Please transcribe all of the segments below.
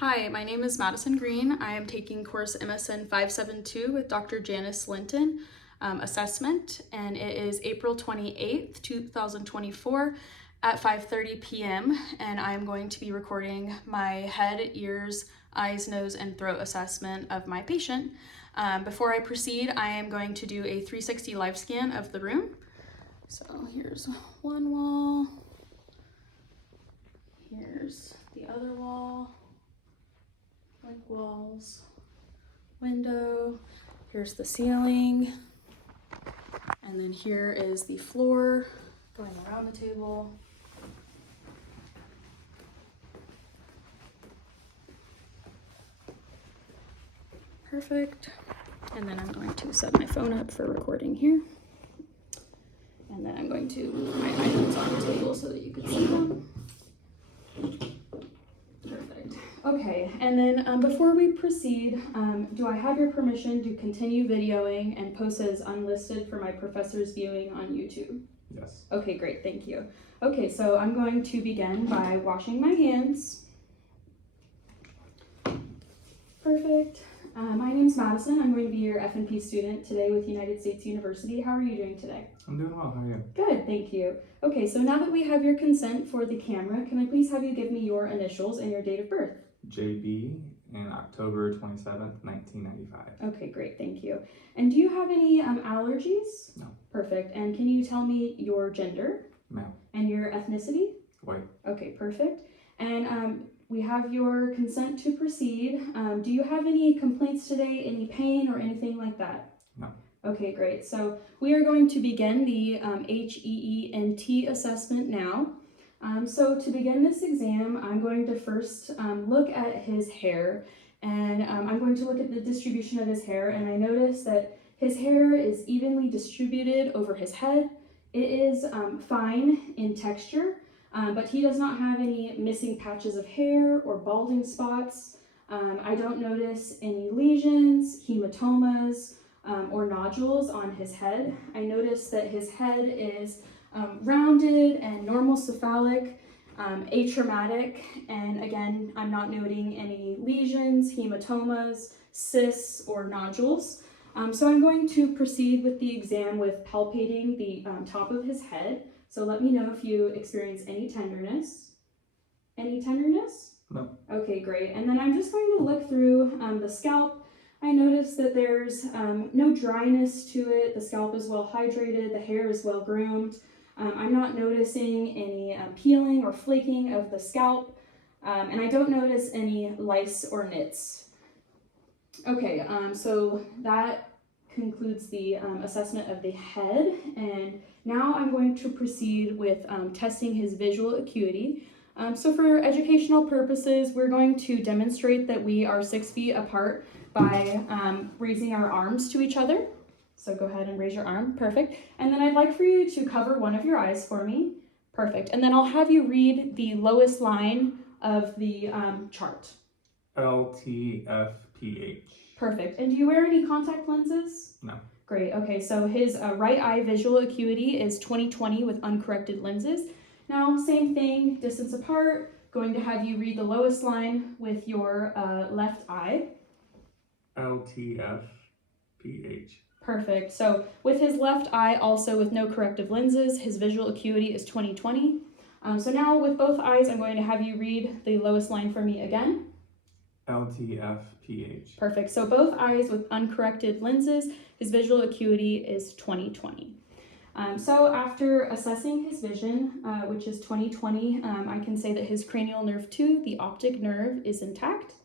Hi, my name is Madison Green. I am taking course MSN 572 with Dr. Janice Linton assessment, and it is April 28th, 2024 at 5:30 p.m. and I am going to be recording my head, ears, eyes, nose, and throat assessment of my patient. Before I proceed, I am going to do a 360 live scan of the room. So here's one wall, here's the other wall, like walls, window, here's the ceiling, and then here is the floor going around the table. Perfect. And then I'm going to set my phone up for recording here. And then I'm going to move my items on the table so that you can see them. Perfect. Okay, and then before we proceed, do I have your permission to continue videoing and post as unlisted for my professor's viewing on YouTube? Yes. Okay, great, thank you. Okay, so I'm going to begin by washing my hands. Perfect. My name's Madison. I'm going to be your F&P student today with United States University. How are you doing today? I'm doing well. How are you? Good, thank you. Okay, so now that we have your consent for the camera, can I please have you give me your initials and your date of birth? JB in October 27th, 1995. Okay, great, thank you. And do you have any allergies? No. Perfect. And can you tell me your gender? Male. And your ethnicity? White. Okay, perfect. And we have your consent to proceed. Do you have any complaints today, any pain or anything like that? No. Okay, great. So we are going to begin the HEENT assessment now. So to begin this exam, I'm going to first look at his hair, and I'm going to look at the distribution of his hair, and I notice that his hair is evenly distributed over his head. It is fine in texture, but he does not have any missing patches of hair or balding spots. I don't notice any lesions, hematomas, or nodules on his head. I notice that his head is rounded and normal cephalic, atraumatic, and again, I'm not noting any lesions, hematomas, cysts, or nodules. So I'm going to proceed with the exam with palpating the top of his head. So let me know if you experience any tenderness. Any tenderness? No. Okay, great. And then I'm just going to look through the scalp. I notice that there's no dryness to it. The scalp is well hydrated. The hair is well groomed. I'm not noticing any peeling or flaking of the scalp. And I don't notice any lice or nits. Okay, so that concludes the assessment of the head. And now I'm going to proceed with testing his visual acuity. So for educational purposes, we're going to demonstrate that we are 6 feet apart by raising our arms to each other. So go ahead and raise your arm, perfect. And then I'd like for you to cover one of your eyes for me, perfect. And then I'll have you read the lowest line of the chart. LTFPH. Perfect. And do you wear any contact lenses? No. Great, okay, so his right eye visual acuity is 20/20 with uncorrected lenses. Now, same thing, distance apart, going to have you read the lowest line with your left eye. LTFPH. Perfect. So with his left eye, also with no corrective lenses, his visual acuity is 20/20. So now with both eyes, I'm going to have you read the lowest line for me again. LTFPH. Perfect. So both eyes with uncorrected lenses, his visual acuity is 20/20. So after assessing his vision, which is 20/20, I can say that his cranial nerve 2, the optic nerve, is intact.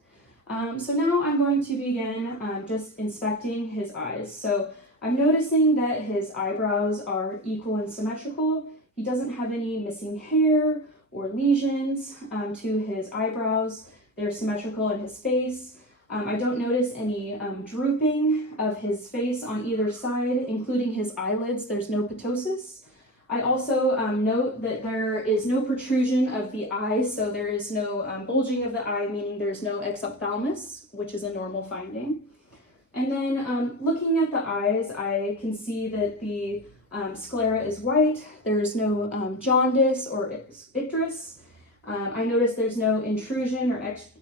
So now I'm going to begin just inspecting his eyes. So I'm noticing that his eyebrows are equal and symmetrical. He doesn't have any missing hair or lesions to his eyebrows. They're symmetrical in his face. I don't notice any drooping of his face on either side, including his eyelids. There's no ptosis. I also note that there is no protrusion of the eye, so there is no bulging of the eye, meaning there's no exophthalmos, which is a normal finding. And then looking at the eyes, I can see that the sclera is white. There's no jaundice or icterus. I noticed there's no intrusion or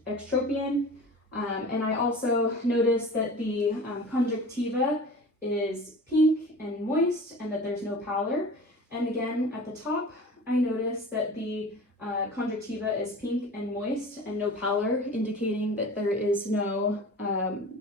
extropion. And I also noticed that the conjunctiva is pink and moist and that there's no pallor. And again, at the top, I noticed that the conjunctiva is pink and moist and no pallor, indicating that there is no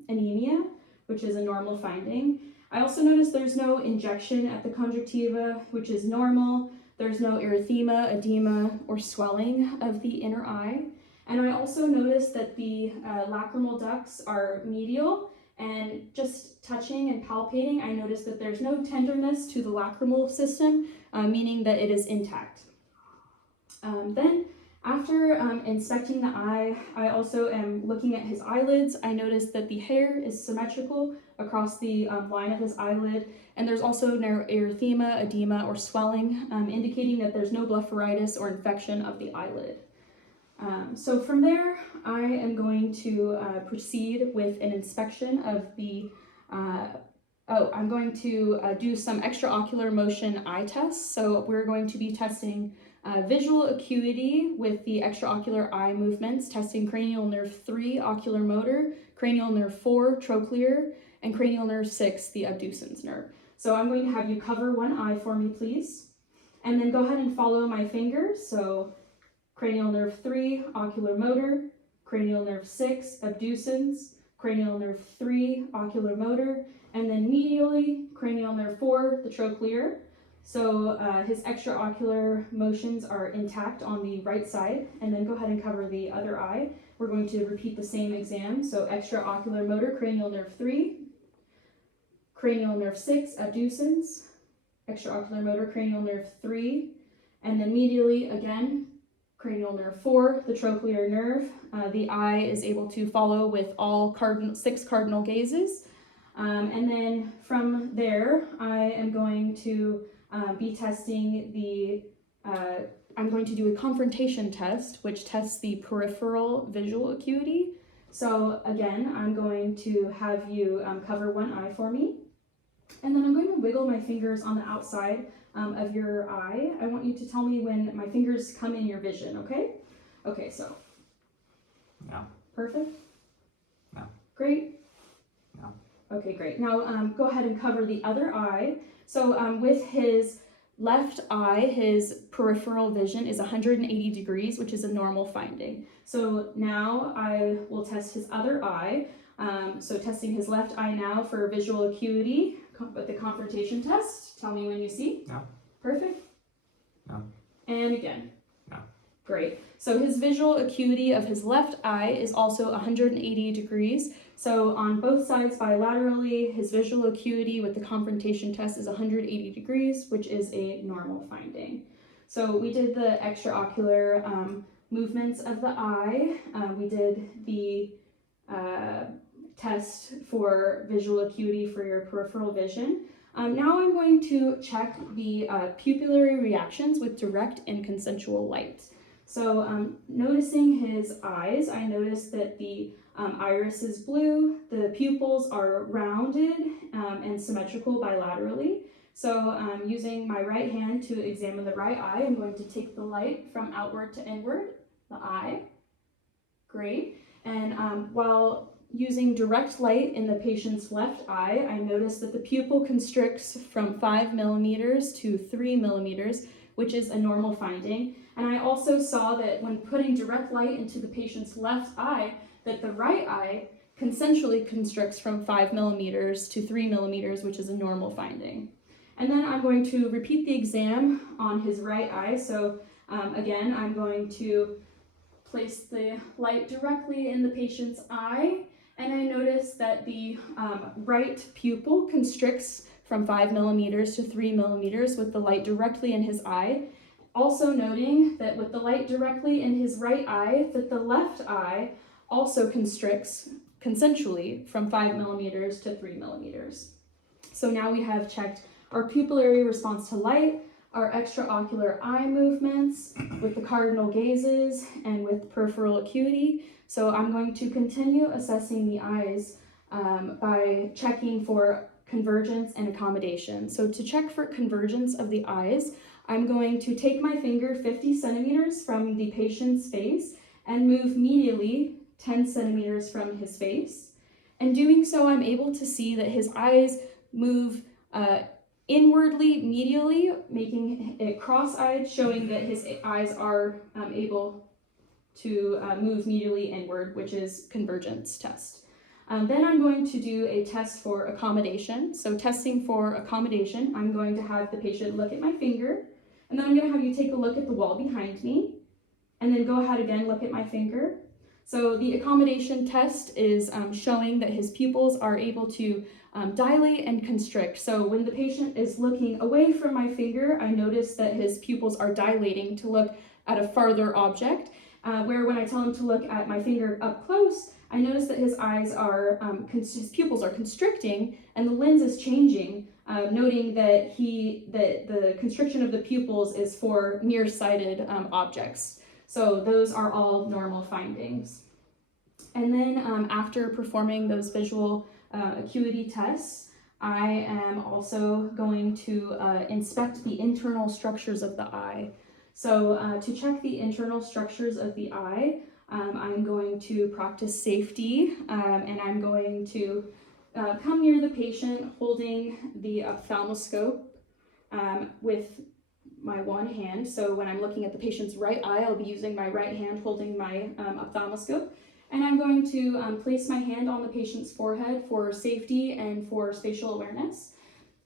anemia, which is a normal finding. I also noticed there's no injection at the conjunctiva, which is normal. There's no erythema, edema, or swelling of the inner eye. And I also noticed that the lacrimal ducts are medial, and just touching and palpating, I noticed that there's no tenderness to the lacrimal system, meaning that it is intact. Then, after inspecting the eye, I also am looking at his eyelids. I noticed that the hair is symmetrical across the line of his eyelid, and there's also no erythema, edema, or swelling, indicating that there's no blepharitis or infection of the eyelid. So from there, I am going to proceed with an inspection of the, I'm going to do some extraocular motion eye tests. So we're going to be testing visual acuity with the extraocular eye movements, testing cranial nerve 3, ocular motor, cranial nerve 4, trochlear, and cranial nerve 6, the abducens nerve. So I'm going to have you cover one eye for me, please. And then go ahead and follow my fingers. So cranial nerve 3, ocular motor, cranial nerve 6, abducens, cranial nerve 3, ocular motor, and then medially, cranial nerve 4, the trochlear. So his extraocular motions are intact on the right side, and then go ahead and cover the other eye. We're going to repeat the same exam. So extraocular motor, cranial nerve 3, cranial nerve 6, abducens, extraocular motor, cranial nerve 3, and then medially again, cranial nerve 4, the trochlear nerve. The eye is able to follow with all 6 cardinal gazes. And then from there, I am going to be testing the, I'm going to do a confrontation test, which tests the peripheral visual acuity. So again, I'm going to have you cover one eye for me. And then I'm going to wiggle my fingers on the outside of your eye. I want you to tell me when my fingers come in your vision, okay? Okay, so. No. Perfect? No. Great? No. Okay, great. Now go ahead and cover the other eye. So with his left eye, his peripheral vision is 180 degrees, which is a normal finding. So now I will test his other eye. So testing his left eye now for visual acuity with the confrontation test. Tell me when you see. No. Perfect. No. And again. No. Great. So his visual acuity of his left eye is also 180 degrees. So on both sides bilaterally, his visual acuity with the confrontation test is 180 degrees, which is a normal finding. So we did the extraocular movements of the eye. We did the test for visual acuity for your peripheral vision. Now I'm going to check the pupillary reactions with direct and consensual light. So noticing his eyes, I noticed that the iris is blue, the pupils are rounded and symmetrical bilaterally. So using my right hand to examine the right eye, I'm going to take the light from outward to inward, the eye. Great. And while using direct light in the patient's left eye, I noticed that the pupil constricts from 5 millimeters to 3 millimeters, which is a normal finding. And I also saw that when putting direct light into the patient's left eye, that the right eye consensually constricts from 5 millimeters to 3 millimeters, which is a normal finding. And then I'm going to repeat the exam on his right eye. So again, I'm going to place the light directly in the patient's eye, and I noticed that the right pupil constricts from 5 millimeters to 3 millimeters with the light directly in his eye. Also noting that with the light directly in his right eye, that the left eye also constricts consensually from 5 millimeters to 3 millimeters. So now we have checked our pupillary response to light, our extraocular eye movements with the cardinal gazes and with peripheral acuity. So I'm going to continue assessing the eyes by checking for convergence and accommodation. So to check for convergence of the eyes, I'm going to take my finger 50 centimeters from the patient's face and move medially 10 centimeters from his face. And doing so, I'm able to see that his eyes move inwardly, medially, making it cross-eyed, showing that his eyes are able to move medially inward, which is convergence test. Then I'm going to do a test for accommodation. So testing for accommodation, I'm going to have the patient look at my finger, and then I'm going to have you take a look at the wall behind me, and then go ahead again, look at my finger. So the accommodation test is showing that his pupils are able to dilate and constrict. So when the patient is looking away from my finger, I notice that his pupils are dilating to look at a farther object, where when I tell him to look at my finger up close, I notice that his eyes are, his pupils are constricting and the lens is changing, noting that the constriction of the pupils is for nearsighted objects. So those are all normal findings. And then after performing those visual acuity tests, I am also going to inspect the internal structures of the eye. So to check the internal structures of the eye, I'm going to practice safety, and I'm going to come near the patient holding the ophthalmoscope with my one hand. So when I'm looking at the patient's right eye, I'll be using my right hand holding my ophthalmoscope. And I'm going to place my hand on the patient's forehead for safety and for spatial awareness.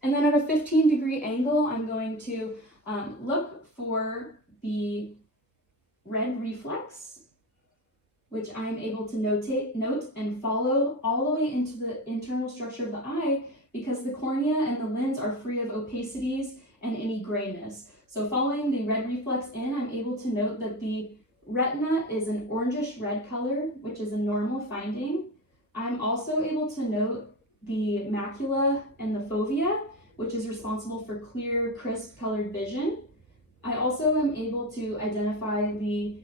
And then at a 15-degree angle, I'm going to look for the red reflex, which I'm able to note and follow all the way into the internal structure of the eye, because the cornea and the lens are free of opacities and any grayness. So following the red reflex in, I'm able to note that the retina is an orangish red color, which is a normal finding. I'm also able to note the macula and the fovea, which is responsible for clear, crisp colored vision. I also am able to identify the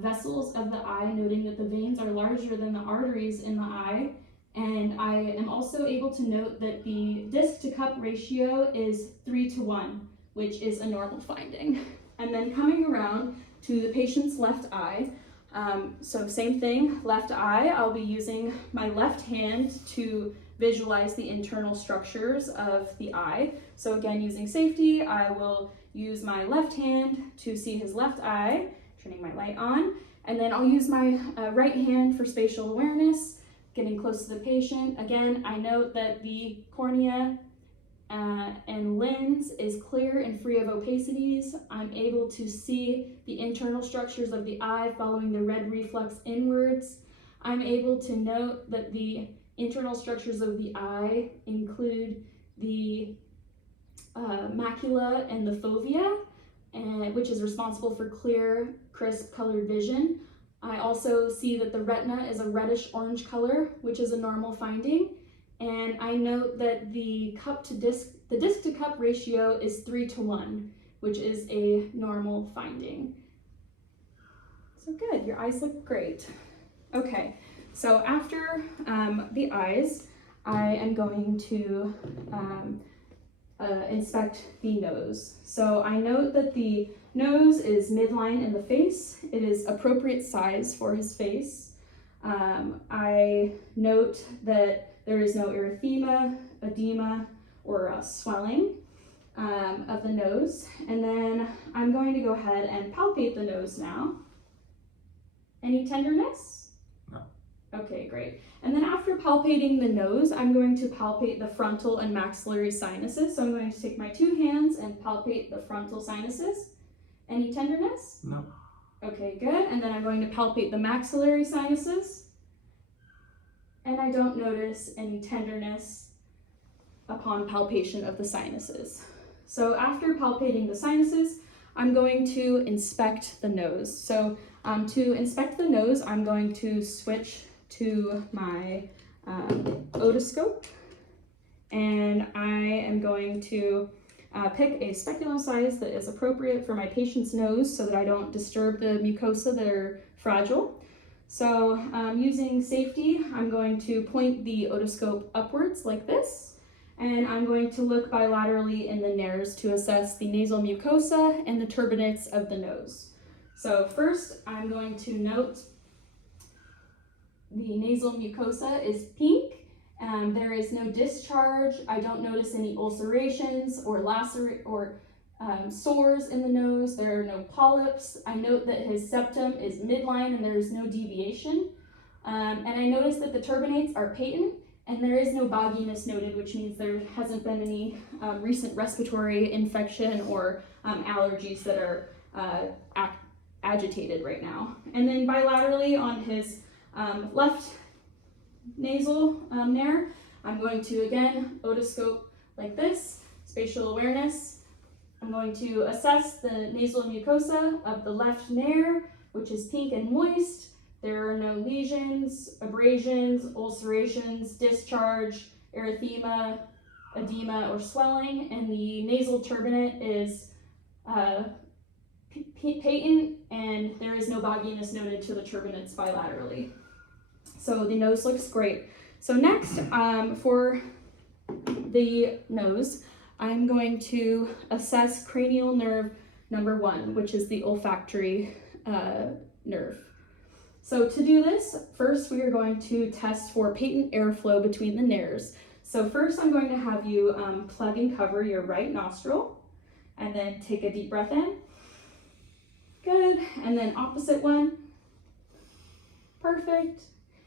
vessels of the eye, noting that the veins are larger than the arteries in the eye. And I am also able to note that the disc to cup ratio is 3:1, which is a normal finding. And then coming around to the patient's left eye, so same thing, left eye, I'll be using my left hand to visualize the internal structures of the eye. So again, using safety, I will use my left hand to see his left eye, turning my light on, and then I'll use my right hand for spatial awareness, getting close to the patient. Again, I note that the cornea and lens is clear and free of opacities. I'm able to see the internal structures of the eye following the red reflex inwards. I'm able to note that the internal structures of the eye include the macula and the fovea, which is responsible for clear, crisp colored vision. I also see that the retina is a reddish orange color, which is a normal finding. And I note that the disc to cup ratio is 3:1, which is a normal finding. So good, your eyes look great. Okay, so after the eyes, I am going to inspect the nose. So I note that the nose is midline in the face. It is appropriate size for his face. I note that there is no erythema, edema, or swelling of the nose. And then I'm going to go ahead and palpate the nose now. Any tenderness? No. Okay, great. And then after palpating the nose, I'm going to palpate the frontal and maxillary sinuses. So I'm going to take my two hands and palpate the frontal sinuses. Any tenderness? No. Okay, good. And then I'm going to palpate the maxillary sinuses. And I don't notice any tenderness upon palpation of the sinuses. So after palpating the sinuses, I'm going to inspect the nose. So to inspect the nose, I'm going to switch to my otoscope, and I am going to pick a speculum size that is appropriate for my patient's nose so that I don't disturb the mucosa that are fragile. So using safety, I'm going to point the otoscope upwards like this, And I'm going to look bilaterally in the nares to assess the nasal mucosa and the turbinates of the nose. So first, I'm going to note the nasal mucosa is pink. There is no discharge. I don't notice any ulcerations or sores in the nose. There are no polyps. I note that his septum is midline and there is no deviation. And I notice that the turbinates are patent and there is no bogginess noted, which means there hasn't been any recent respiratory infection or allergies that are agitated right now. And then bilaterally on his left nasal nare, I'm going to again otoscope like this, spatial awareness. I'm going to assess the nasal mucosa of the left nare, which is pink and moist. There are no lesions, abrasions, ulcerations, discharge, erythema, edema, or swelling, and the nasal turbinate is patent, and there is no bogginess noted to the turbinates bilaterally. So the nose looks great. So next, for the nose, I'm going to assess cranial nerve number 1, which is the olfactory nerve. So to do this, first we are going to test for patent airflow between the nares. So first I'm going to have you plug and cover your right nostril, and then take a deep breath in. Good, and then opposite one. Perfect.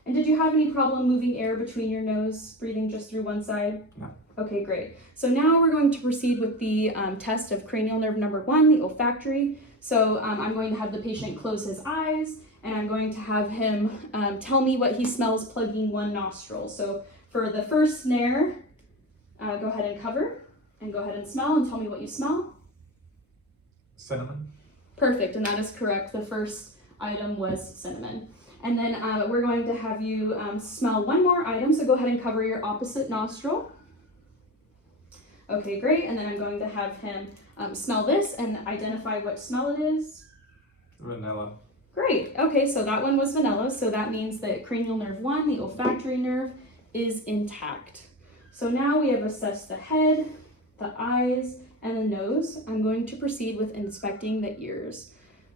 And did you have any problem moving air between your nose, breathing just through one side? No. Okay, great. So now we're going to proceed with the test of cranial nerve number 1, the olfactory. So I'm going to have the patient close his eyes, and I'm going to have him tell me what he smells plugging one nostril. So for the first nare, go ahead and cover, and go ahead and smell, and tell me what you smell. Cinnamon. Perfect, and that is correct. The first item was cinnamon. And then we're going to have you smell one more item, so go ahead and cover your opposite nostril. Okay, great, and then I'm going to have him smell this and identify what smell it is. Vanilla. Great, okay, so that one was vanilla, so that means that cranial nerve 1, the olfactory nerve, is intact. So now we have assessed the head, the eyes, and the nose. I'm going to proceed with inspecting the ears.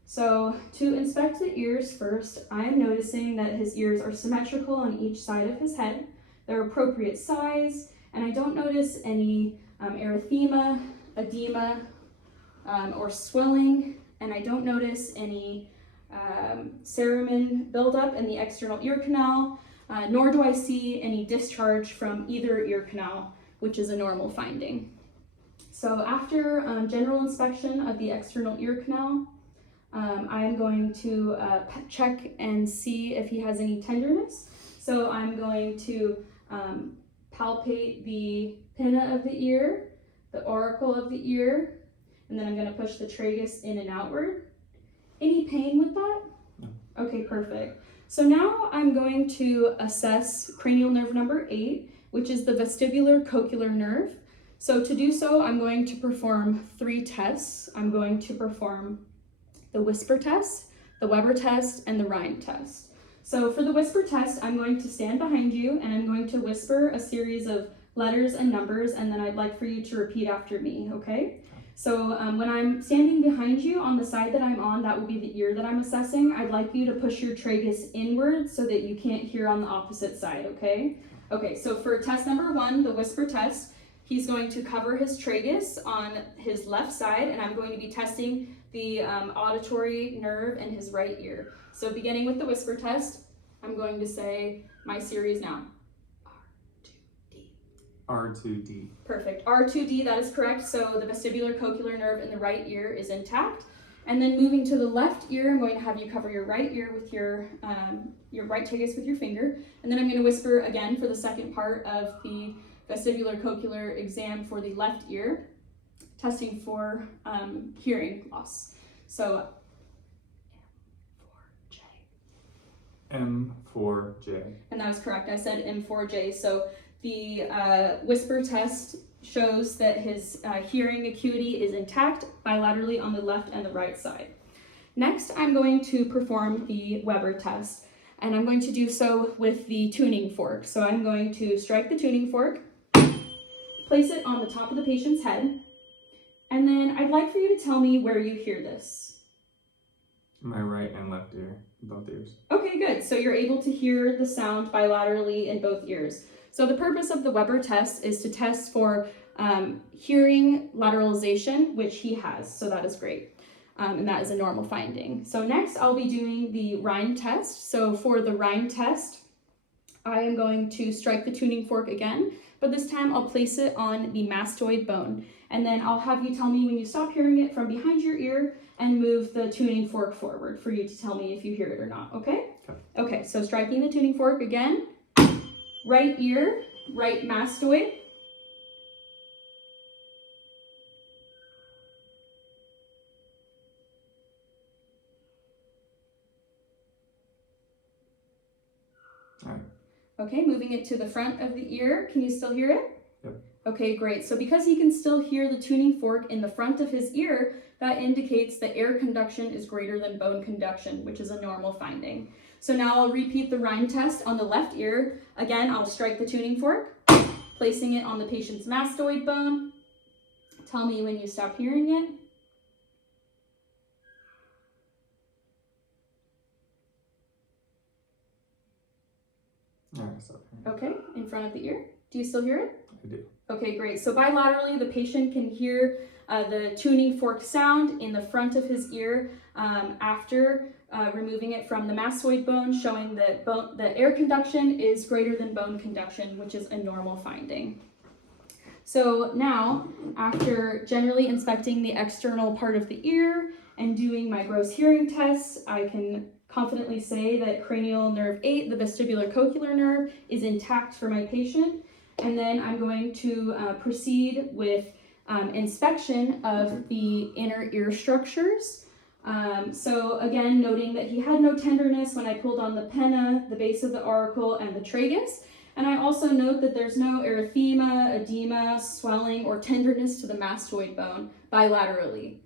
So to inspect the ears first, I am noticing that his ears are symmetrical on each side of his head. They're appropriate size, and I don't notice any erythema, edema, or swelling, and I don't notice any cerumen buildup in the external ear canal, nor do I see any discharge from either ear canal, which is a normal finding. So after general inspection of the external ear canal, I'm going to check and see if he has any tenderness. So I'm going to palpate the pinna of the ear, the auricle of the ear, and then I'm going to push the tragus in and outward. Any pain with that? No. Okay, perfect. So now I'm going to assess cranial nerve number 8, which is the vestibular cochlear nerve. So to do so, I'm going to perform 3 tests. I'm going to perform the whisper test, the Weber test, and the Rhine test. So for the whisper test, I'm going to stand behind you and I'm going to whisper a series of letters and numbers, and then I'd like for you to repeat after me, okay? So when I'm standing behind you on the side that I'm on, that will be the ear that I'm assessing. I'd like you to push your tragus inward so that you can't hear on the opposite side, okay? Okay, so for test number 1, the whisper test, he's going to cover his tragus on his left side, and I'm going to be testing the auditory nerve in his right ear. So beginning with the whisper test, I'm going to say my series now. R2D. Perfect. R2D, that is correct. So the vestibular cochlear nerve in the right ear is intact. And then moving to the left ear, I'm going to have you cover your right ear with your right tragus with your finger. And then I'm going to whisper again for the second part of the vestibular cochlear exam for the left ear, testing for hearing loss. So M4J. And that was correct. I said M4J. So the whisper test shows that his hearing acuity is intact bilaterally on the left and the right side. Next, I'm going to perform the Weber test, and I'm going to do so with the tuning fork. So I'm going to strike the tuning fork, place it on the top of the patient's head. And then I'd like for you to tell me where you hear this. My right and left ear, both ears. Okay, good. So you're able to hear the sound bilaterally in both ears. So the purpose of the Weber test is to test for hearing lateralization, which he has. So that is great. And that is a normal finding. So next I'll be doing the Rhine test. So for the Rhine test, I am going to strike the tuning fork again, but this time I'll place it on the mastoid bone. And then I'll have you tell me when you stop hearing it from behind your ear and move the tuning fork forward for you to tell me if you hear it or not, okay? Okay, so striking the tuning fork again. Right ear, right mastoid. All right. Okay, moving it to the front of the ear. Can you still hear it? Yep. Okay, great. So because he can still hear the tuning fork in the front of his ear, that indicates that air conduction is greater than bone conduction, which is a normal finding. So now I'll repeat the Rhine test on the left ear. Again, I'll strike the tuning fork, placing it on the patient's mastoid bone. Tell me when you stop hearing it. All right, so Okay, in front of the ear. Do you still hear it? I do. Okay, great. So bilaterally, the patient can hear the tuning fork sound in the front of his ear after removing it from the mastoid bone, showing that the air conduction is greater than bone conduction, which is a normal finding. So now, after generally inspecting the external part of the ear and doing my gross hearing tests, I can confidently say that cranial nerve 8, the vestibular cochlear nerve, is intact for my patient. And then I'm going to proceed with inspection of the inner ear structures. So again, noting that he had no tenderness when I pulled on the penna, the base of the auricle, and the tragus. And I also note that there's no erythema, edema, swelling, or tenderness to the mastoid bone bilaterally.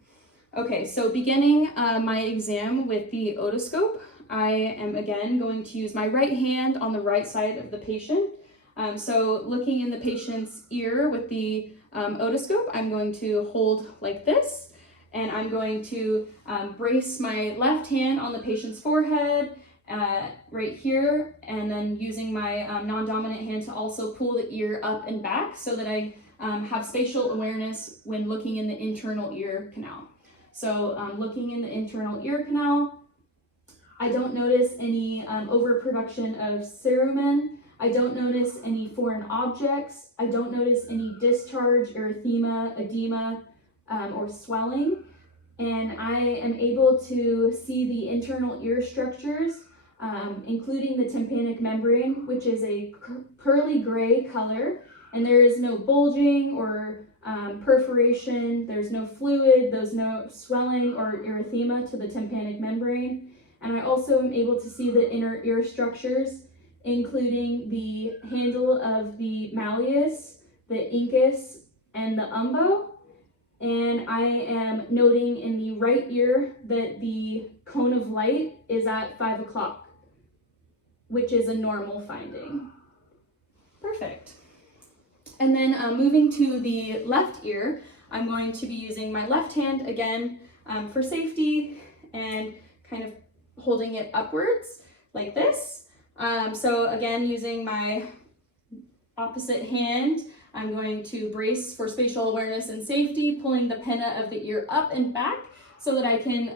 Okay, so beginning my exam with the otoscope, I am again going to use my right hand on the right side of the patient. So looking in the patient's ear with the otoscope, I'm going to hold like this, and I'm going to brace my left hand on the patient's forehead right here, and then using my non-dominant hand to also pull the ear up and back so that I have spatial awareness when looking in the internal ear canal. So looking in the internal ear canal, I don't notice any overproduction of cerumen. I don't notice any foreign objects. I don't notice any discharge, erythema, edema, or swelling. And I am able to see the internal ear structures, including the tympanic membrane, which is a pearly gray color. And there is no bulging or perforation. There's no fluid. There's no swelling or erythema to the tympanic membrane. And I also am able to see the inner ear structures, including the handle of the malleus, the incus, and the umbo. And I am noting in the right ear that the cone of light is at 5 o'clock, which is a normal finding. Perfect. And then moving to the left ear, I'm going to be using my left hand again for safety and kind of holding it upwards like this. So again, using my opposite hand, I'm going to brace for spatial awareness and safety, pulling the pinna of the ear up and back so that I can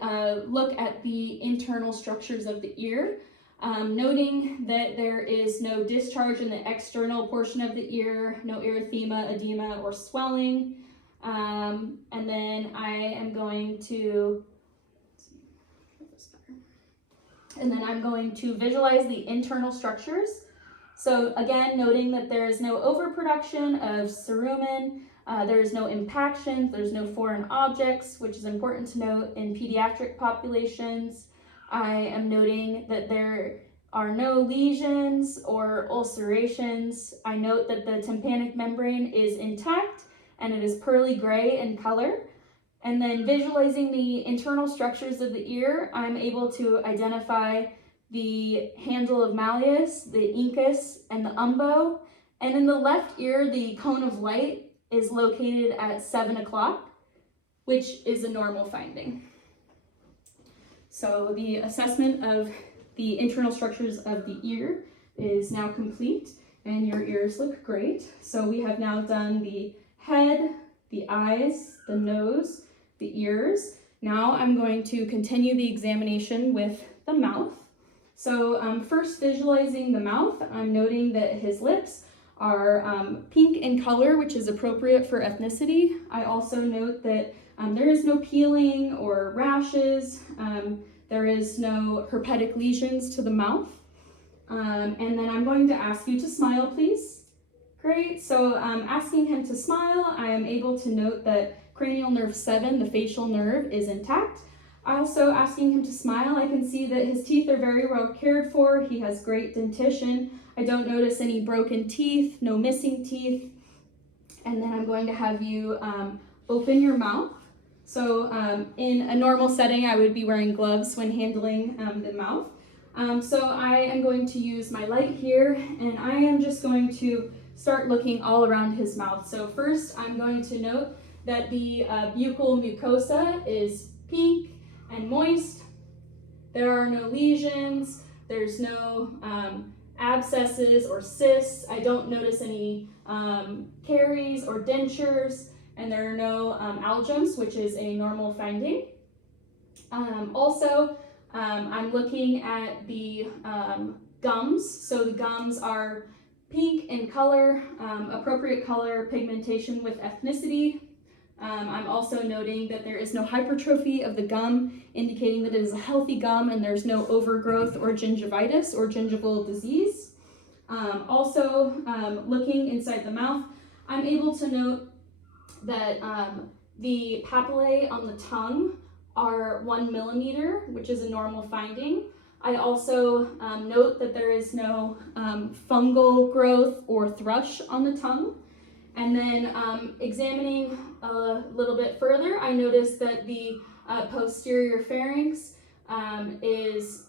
look at the internal structures of the ear. Noting that there is no discharge in the external portion of the ear, no erythema, edema, or swelling. And then I am going to visualize the internal structures. So again, noting that there is no overproduction of cerumen, there is no impaction, there's no foreign objects, which is important to note in pediatric populations. I am noting that there are no lesions or ulcerations. I note that the tympanic membrane is intact and it is pearly gray in color. And then visualizing the internal structures of the ear, I'm able to identify the handle of malleus, the incus, and the umbo. And in the left ear, the cone of light is located at 7 o'clock, which is a normal finding. So the assessment of the internal structures of the ear is now complete, and your ears look great. So we have now done the head, the eyes, the nose, the ears. Now I'm going to continue the examination with the mouth. So first visualizing the mouth, I'm noting that his lips are pink in color, which is appropriate for ethnicity. I also note that there is no peeling or rashes. There is no herpetic lesions to the mouth. And then I'm going to ask you to smile, please. Great. So asking him to smile, I am able to note that cranial nerve 7, the facial nerve, is intact. Also asking him to smile, I can see that his teeth are very well cared for. He has great dentition. I don't notice any broken teeth, no missing teeth. And then I'm going to have you open your mouth. So in a normal setting, I would be wearing gloves when handling the mouth. So I am going to use my light here, and I am just going to start looking all around his mouth. So first, I'm going to note that the buccal mucosa is pink and moist. There are no lesions. There's no abscesses or cysts. I don't notice any caries or dentures, and there are no algiums, which is a normal finding. Also, I'm looking at the gums. So the gums are pink in color, appropriate color pigmentation with ethnicity. I'm also noting that there is no hypertrophy of the gum, indicating that it is a healthy gum and there's no overgrowth or gingivitis or gingival disease. Also, looking inside the mouth, I'm able to note that the papillae on the tongue are 1 millimeter, which is a normal finding. I also note that there is no fungal growth or thrush on the tongue. And then examining a little bit further, I noticed that the posterior pharynx is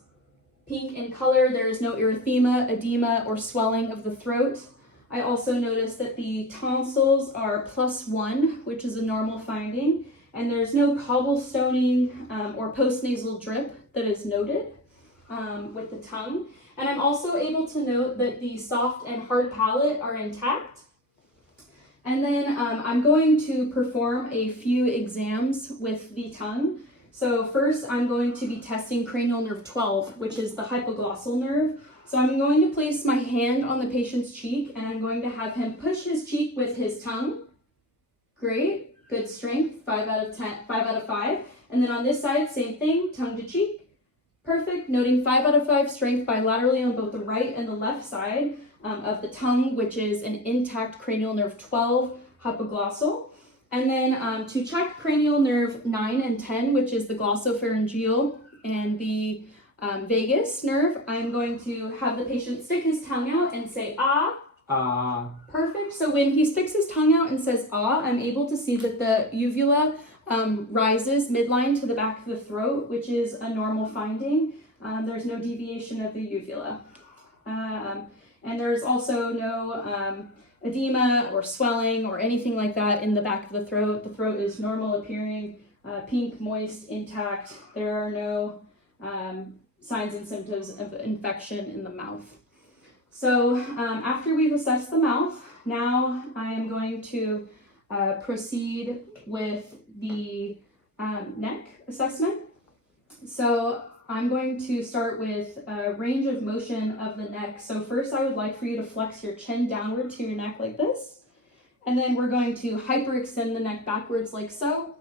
pink in color. There is no erythema, edema, or swelling of the throat. I also noticed that the tonsils are +1, which is a normal finding, and there's no cobblestoning or postnasal drip that is noted with the tongue. And I'm also able to note that the soft and hard palate are intact. And then I'm going to perform a few exams with the tongue. So first I'm going to be testing cranial nerve 12, which is the hypoglossal nerve. So I'm going to place my hand on the patient's cheek, and I'm going to have him push his cheek with his tongue. Great, good strength, 5 out of 5. And then on this side, same thing, tongue to cheek. Perfect, noting 5 out of 5 strength bilaterally on both the right and the left side of the tongue, which is an intact cranial nerve 12 hypoglossal. And then to check cranial nerve 9 and 10, which is the glossopharyngeal and the vagus nerve, I'm going to have the patient stick his tongue out and say ah. Ah. Perfect. So when he sticks his tongue out and says ah, I'm able to see that the uvula rises midline to the back of the throat, which is a normal finding. There's no deviation of the uvula. And there's also no edema or swelling or anything like that in the back of the throat. The throat is normal appearing, pink, moist, intact. There are no signs and symptoms of infection in the mouth. So after we've assessed the mouth, now I am going to proceed with the neck assessment. So I'm going to start with a range of motion of the neck. So first I would like for you to flex your chin downward to your neck like this. And then we're going to hyperextend the neck backwards like so.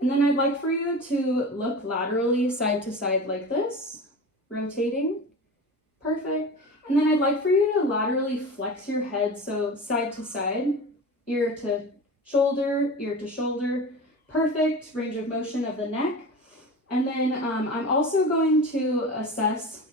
And then I'd like for you to look laterally side to side like this, rotating. Perfect. And then I'd like for you to laterally flex your head, so side to side, ear to shoulder, ear to shoulder. Perfect range of motion of the neck. And then I'm also going to assess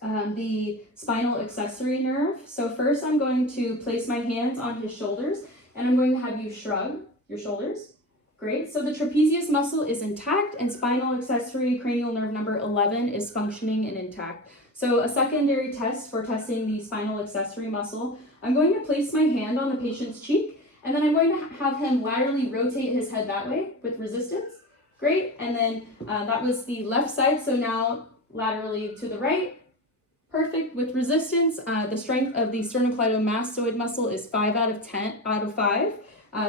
the spinal accessory nerve. So first I'm going to place my hands on his shoulders, and I'm going to have you shrug your shoulders. Great. So the trapezius muscle is intact, and spinal accessory cranial nerve number 11 is functioning and intact. So a secondary test for testing the spinal accessory muscle, I'm going to place my hand on the patient's cheek, And then I'm going to have him laterally rotate his head that way with resistance. Great. And then that was the left side. So now laterally to the right. Perfect. With resistance, the strength of the sternocleidomastoid muscle is 5 out of 5,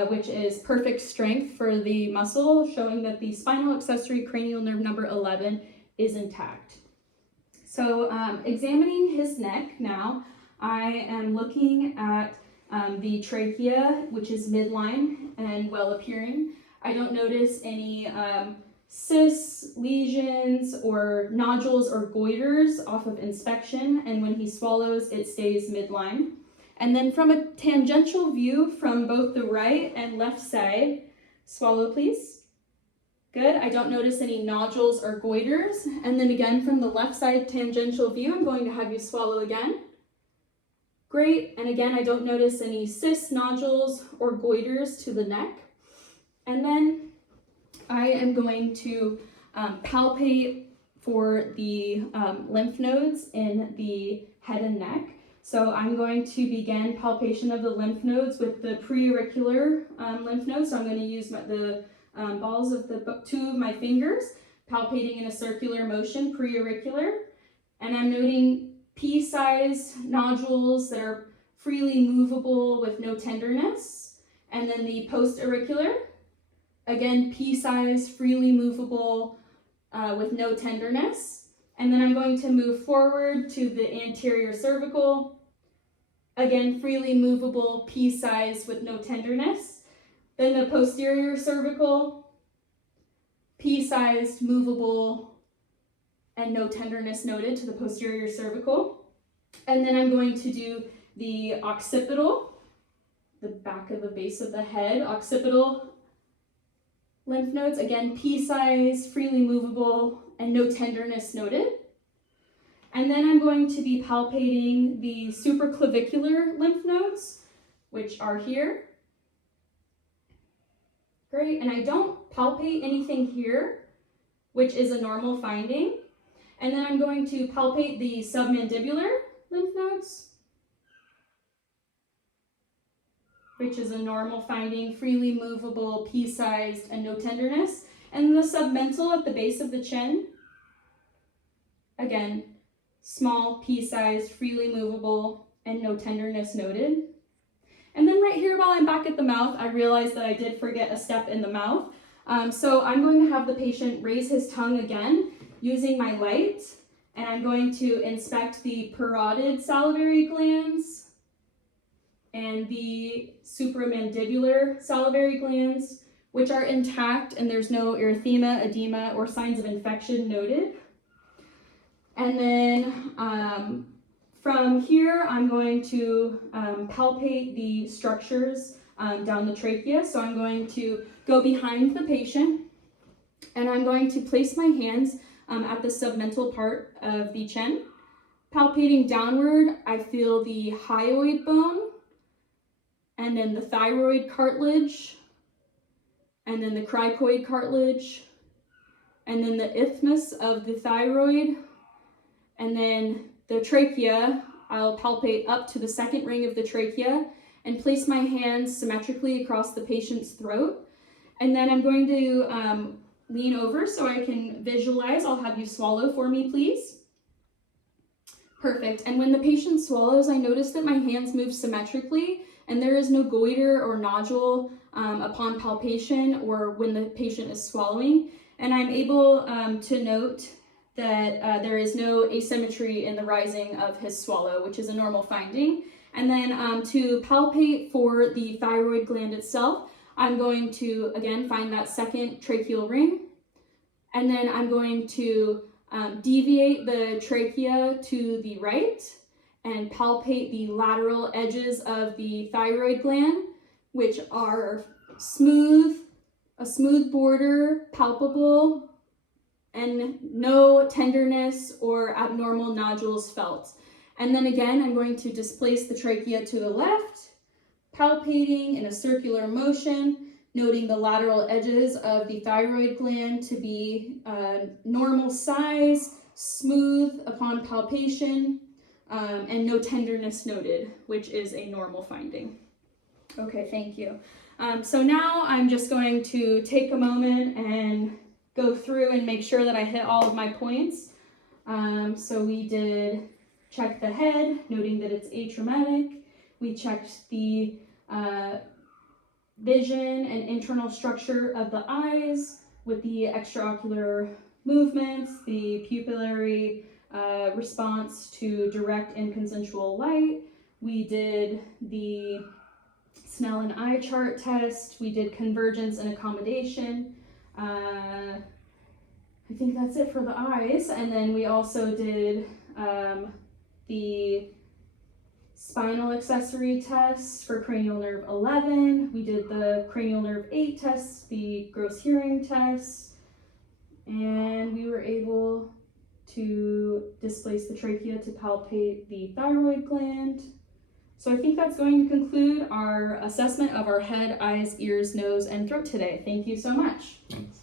which is perfect strength for the muscle, showing that the spinal accessory cranial nerve number 11 is intact. So examining his neck now, I am looking at the trachea, which is midline and well appearing. I don't notice any cysts, lesions, or nodules or goiters off of inspection, and when he swallows, it stays midline. And then from a tangential view from both the right and left side, swallow please. Good, I don't notice any nodules or goiters. And then again from the left side tangential view, I'm going to have you swallow again. Great, and again, I don't notice any cysts, nodules, or goiters to the neck. And then I am going to palpate for the lymph nodes in the head and neck. So I'm going to begin palpation of the lymph nodes with the preauricular lymph nodes. So I'm going to use the balls of the two of my fingers, palpating in a circular motion, preauricular. And I'm noting pea-sized nodules that are freely movable with no tenderness. And then the post-auricular, again, pea-sized, freely movable with no tenderness. And then I'm going to move forward to the anterior cervical, again, freely movable, pea-sized with no tenderness. Then the posterior cervical, pea-sized, movable, and no tenderness noted to the posterior cervical. And then I'm going to do the occipital, the back of the base of the head, occipital lymph nodes, again, pea-sized, freely movable, and no tenderness noted. And then I'm going to be palpating the supraclavicular lymph nodes, which are here. Great, and I don't palpate anything here, which is a normal finding. And then I'm going to palpate the submandibular lymph nodes, which is a normal finding, freely movable, pea-sized, and no tenderness. And the submental at the base of the chin, again, small, pea-sized, freely movable, and no tenderness noted. And then right here while I'm back at the mouth, I realized that I did forget a step in the mouth. So I'm going to have the patient raise his tongue again using my light, and I'm going to inspect the parotid salivary glands and the supramandibular salivary glands, which are intact and there's no erythema, edema, or signs of infection noted. And then from here, I'm going to palpate the structures down the trachea. So I'm going to go behind the patient, and I'm going to place my hands at the submental part of the chin. Palpating downward, I feel the hyoid bone, and then the thyroid cartilage, and then the cricoid cartilage, and then the isthmus of the thyroid, and then the trachea. I'll palpate up to the second ring of the trachea and place my hands symmetrically across the patient's throat. And then I'm going to lean over so I can visualize. I'll have you swallow for me, please. Perfect. And when the patient swallows, I notice that my hands move symmetrically and there is no goiter or nodule upon palpation or when the patient is swallowing. And I'm able to note that there is no asymmetry in the rising of his swallow, which is a normal finding. And then to palpate for the thyroid gland itself, I'm going to, again, find that second tracheal ring. And then I'm going to deviate the trachea to the right and palpate the lateral edges of the thyroid gland, which are smooth, a smooth border, palpable, and no tenderness or abnormal nodules felt. And then again, I'm going to displace the trachea to the left, palpating in a circular motion, noting the lateral edges of the thyroid gland to be normal size, smooth upon palpation, and no tenderness noted, which is a normal finding. Okay, thank you. So now I'm just going to take a moment and go through and make sure that I hit all of my points. So we did check the head, noting that it's atraumatic. We checked the vision and internal structure of the eyes with the extraocular movements, the pupillary response to direct and consensual light. We did the Snell and eye chart test. We did convergence and accommodation. I think that's it for the eyes. And then we also did the spinal accessory tests for cranial nerve 11. We did the cranial nerve 8 tests, the gross hearing tests, and we were able to displace the trachea to palpate the thyroid gland. So I think that's going to conclude our assessment of our head, eyes, ears, nose, and throat today. Thank you so much. Thanks.